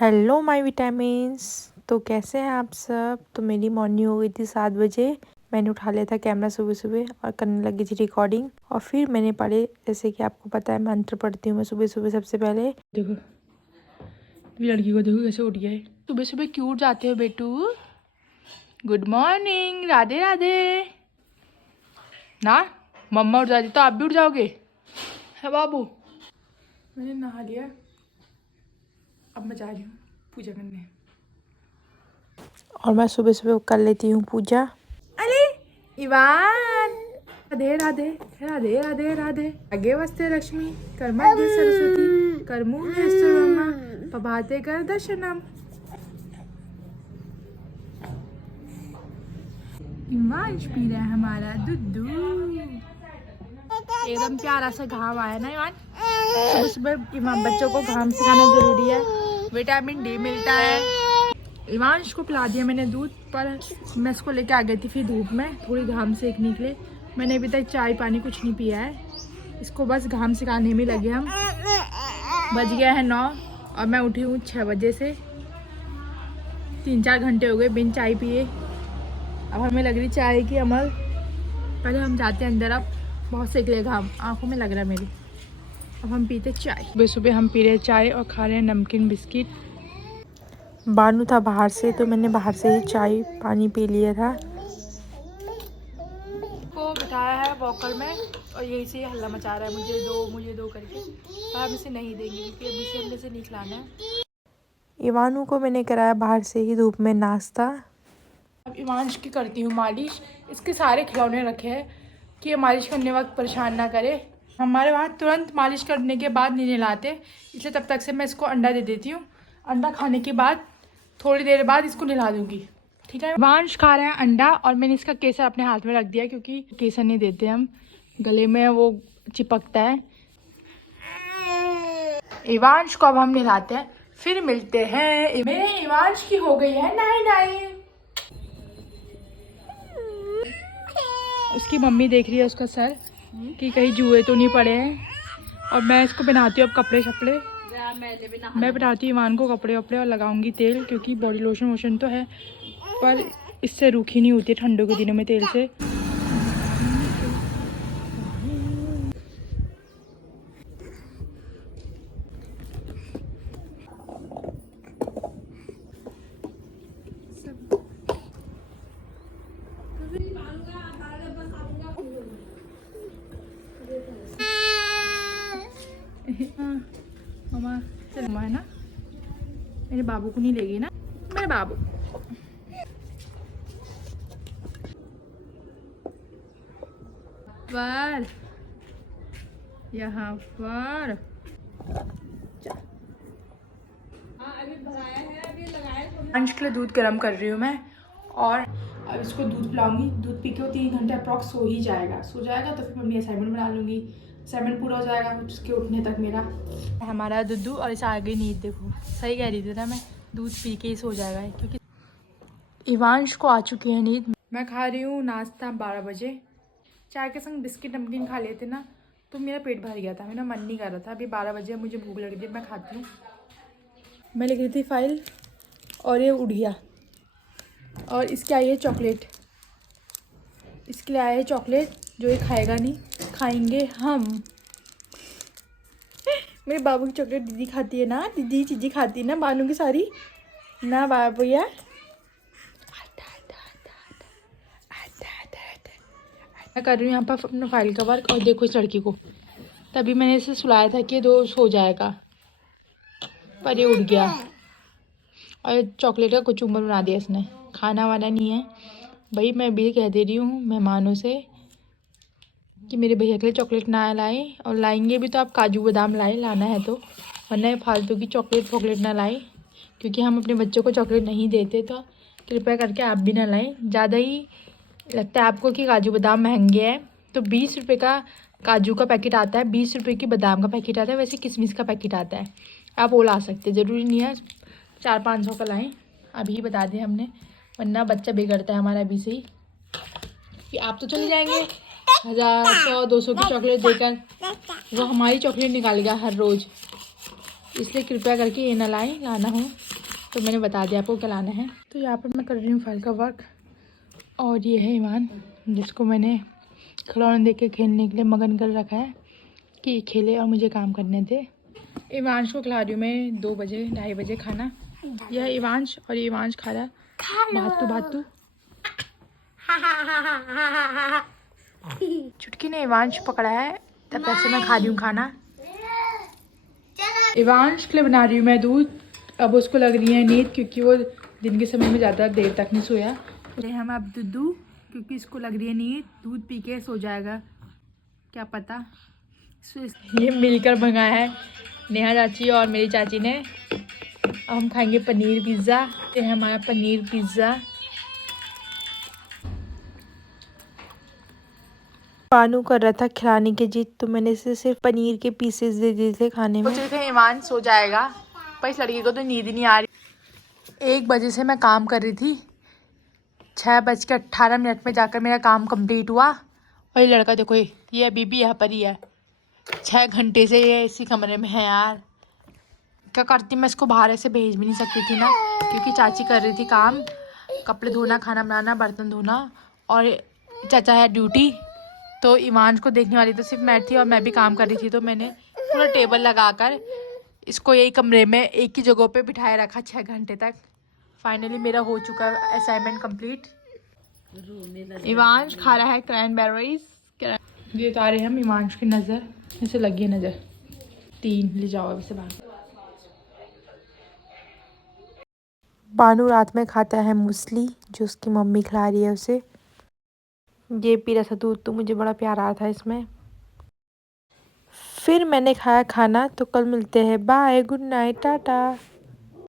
Hello my vitamins. तो कैसे हैं आप सब। तो मेरी मॉर्निंग हो गई थी 7 बजे। मैंने उठा लिया था कैमरा सुबह सुबह और करने लगी थी रिकॉर्डिंग। और फिर मैंने पढ़े, जैसे कि आपको पता है मंत्र पढ़ती हूँ मैं सुबह सुबह सबसे पहले। देखो लड़की को, देखो कैसे उठ गया है। सुबह सुबह क्यों उठ जाते हो बेटू। Good morning, Radhe Radhe. ना मम्मा उठ जाती तो आप भी उठ जाओगे है बाबू। मैंने नहा लिया, अब मैं जा रही हूँ पूजा करने। और मैं सुबह सुबह कर लेती हूँ पूजा। अरे इवान, राधे राधे राधे राधे राधे। आगे वस्ते लक्ष्मी कर्मध्ये सरस्वती कर्मूले ब्रह्मा प्रभाते कर दर्शनम। इवांश पी रहा है हमारा दूध। एकदम प्यारा सा घाम आया ना इवान। सुबह सुबह इवान बच्चों को घाम सिखाना जरूरी है, विटामिन डी मिलता है। इवांश को पिला दिया मैंने दूध, पर मैं इसको लेके आ गई थी फिर धूप में थोड़ी घाम सेकने के लिए। मैंने अभी तक चाय पानी कुछ नहीं पिया है, इसको बस घाम सिखाने में लगे हम। बज गया है 9 और मैं उठी हूँ 6 बजे से। 3-4 घंटे हो गए बिन चाय पिए। अब हमें लग रही चाय की अमल। पहले हम जाते हैं अंदर, अब बहुत सेक ले घाम, आँखों में लग रहा है मेरी। अब हम पीते चाय। सुबह सुबह हम पी रहे चाय और खा रहे हैं नमकीन बिस्किट। बानू था बाहर से, तो मैंने बाहर से ही चाय पानी पी लिया था। को बिठाया है वॉकर में और यही से हल्ला मचा रहा है, मुझे दो करके। पर हम इसे नहीं देंगे क्योंकि अभी से हमने इसे नहीं खिलाना है। इवानू को मैंने कराया बाहर से ही धूप में नाश्ता। अब इवांश की करती हूँ मालिश। इसके सारे खिलौने रखे हैं कि ये मालिश करने वक्त परेशान ना करे। हमारे वहाँ तुरंत मालिश करने के बाद नहीं नहलाते, इसलिए तब तक से मैं इसको अंडा दे देती हूँ। अंडा खाने के बाद थोड़ी देर बाद इसको नहला दूंगी, ठीक है। इवांश खा रहा है अंडा और मैंने इसका केसर अपने हाथ में रख दिया क्योंकि केसर नहीं देते हम, गले में वो चिपकता है। इवांश को अब हम नहलाते हैं, फिर मिलते हैं। मेरे इवांश की हो गई है नाई नाई। उसकी मम्मी देख रही है उसका सर कि कहीं जुए तो नहीं पड़े हैं। और मैं इसको पहनाती हूँ अब कपड़े शपड़े। मैं पहनाती हूँ ईवान को कपड़े वपड़े और लगाऊंगी तेल, क्योंकि बॉडी लोशन वोशन तो है पर इससे रूखी नहीं होती है ठंडों के दिनों में तेल से। मामा चल है ना, मेरे बाबू को नहीं लेगी ना, मेरे बाबू। पर यहाँ पर अंश के लिए दूध गर्म कर रही हूँ मैं और अब इसको दूध पिलाऊंगी। दूध पी के वो 3 घंटे अप्रॉक्स सो ही जाएगा। सो जाएगा तो फिर मैं अपनी असाइनमेंट बना लूँगी। असाइनमेंट पूरा हो जाएगा उसके उठने तक मेरा। हमारा दुद्धू और इसे आगे नींद, देखो सही कह रही थी ना मैं, दूध पी के ही सो जाएगा क्योंकि इवांश को आ चुकी है नींद। मैं खा रही हूँ नाश्ता 12 बजे। चाय के संग बिस्किट नमकीन खा लेते ना तो मेरा पेट भर गया था, मेरा मन नहीं कर रहा था। अभी 12 बजे मुझे भूख लग रही थी, मैं खाती हूँ। मैं लिख रही थी फाइल और ये उड़ गया। और इसके आई है चॉकलेट, इसके लिए आया है चॉकलेट जो ये खाएगा नहीं, खाएंगे हम। मेरे बाबू की चॉकलेट दीदी खाती है ना, दीदी चीज़ी खाती है ना बालू की सारी ना बाबू यार। मैं कर रही हूँ यहाँ पर अपना फाइल का वर्क और देखो इस लड़की को, तभी मैंने इसे सुलाया था कि दो सो जाएगा पर ये उड़ गया। और चॉकलेट का कुचुम्बर बना दिया इसने, खाना वाना नहीं है भाई। मैं भी कह दे रही हूँ मेहमानों से कि मेरे भैया के लिए चॉकलेट ना लाए, और लाएंगे भी तो आप काजू बादाम लाए, लाना है तो, वरना फालतू की चॉकलेट वॉकलेट ना लाए क्योंकि हम अपने बच्चों को चॉकलेट नहीं देते। तो कृपया करके आप भी ना लाएं। ज़्यादा ही लगता है आपको कि काजू बादाम महंगे हैं तो 20 रुपये का काजू का पैकेट आता है, 20 रुपये की बादाम का पैकेट आता है, वैसे किशमिश का पैकेट आता है, आप वो ला सकते। ज़रूरी नहीं है 400-500 का लाएँ, अभी बता दें हमने, वरना बच्चा बिगड़ता है हमारा अभी से ही कि आप तो चले जाएंगे 1000, 100, 200 की चॉकलेट देकर, वो हमारी चॉकलेट निकालेगा हर रोज़। इसलिए कृपया करके ये ना लाना हो तो मैंने बता दिया आपको क्या लाना है। तो यहाँ पर मैं कर रही हूँ फाइल का वर्क। और ये है ईवान, जिसको मैंने खिलौने देख के खेलने के लिए मगन कर रखा है कि ये खेले और मुझे काम करने दे। इवांश को खिला रही हूँ मैं 2 बजे 2:30 बजे खाना। यह इवांश, और ये इवांश खा रहा है भातू। चुटकी ने इवांश पकड़ा है, तब तक से मैं खा रही हूँ खाना। इवांश के लिए बना रही हूँ मैं दूध। अब उसको लग रही है नींद, क्योंकि वो दिन के समय में ज़्यादा देर तक नहीं सोया। हम अब दूध, क्योंकि इसको लग रही है नींद, दूध पी के सो जाएगा क्या पता। ये मिलकर मंगाया है नेहा चाची और मेरी चाची ने। अब हम खाएंगे पनीर पिज़्ज़ा। ये है हमारा पनीर पिज़्ज़ा। पानू कर रहा था खिलाने की जिद, तो मैंने इसे सिर्फ पनीर के पीसेस दे दिए थे खाने में। सोचे थे ईमान सो जाएगा, पर इस लड़की को तो नींद ही नहीं आ रही। 1 बजे से मैं काम कर रही थी, 6:18 में जाकर मेरा काम कंप्लीट हुआ। और ये लड़का देखो, ये अभी भी यहाँ पर ही है। 6 घंटे से ये इसी कमरे में है यार। क्या करती, मैं इसको बाहर ऐसे भेज भी नहीं सकती थी ना, क्योंकि चाची कर रही थी काम, कपड़े धोना, खाना बनाना, बर्तन धोना, और चाचा है ड्यूटी। तो इवांश को देखने वाली तो सिर्फ मैं थी, और मैं भी काम कर रही थी। तो मैंने पूरा टेबल लगाकर इसको यही कमरे में एक ही जगह पे बिठाए रखा 6 घंटे तक। फाइनली मेरा हो चुका है असाइनमेंट कंप्लीट। इवांश खा रहा है क्रैनबेरीज। ये उतारे हम इवांश की नज़र, इसे लगी है नज़र। 3 ले जाओ अभी से बाहर। बानू रात में खाता है मूसली, जो उसकी मम्मी खिला रही है उसे। ये पी रहा था दूध, तो मुझे बड़ा प्यार आ रहा था इसमें। फिर मैंने खाया खाना। तो कल मिलते हैं, बाय, गुड नाइट, टाटा।